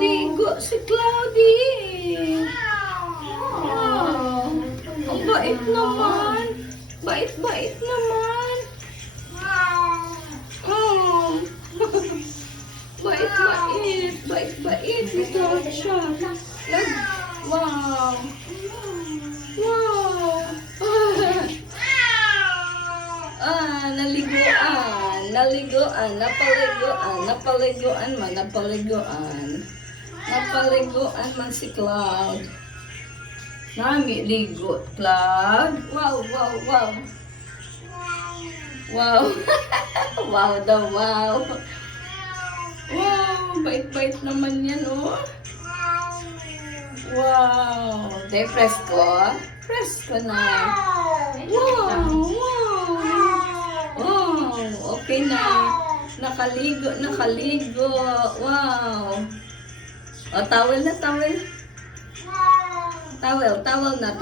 Ligo si Cloudy. Wow. Ang bait naman. Bait-bait naman. Oh. Bait-bait. Bait-bait. Ito siya. Wow. Wow. Naliguan, napaliguan man si Cloud. Nami ligo, Cloud. Wow. Wow. Wow daw, wow. Wow, bait-bait naman yan, oh. Wow. De, presko. Presko na. Wow. Oh, okay na. Nakaligo. Wow. O, towel na. Towel na.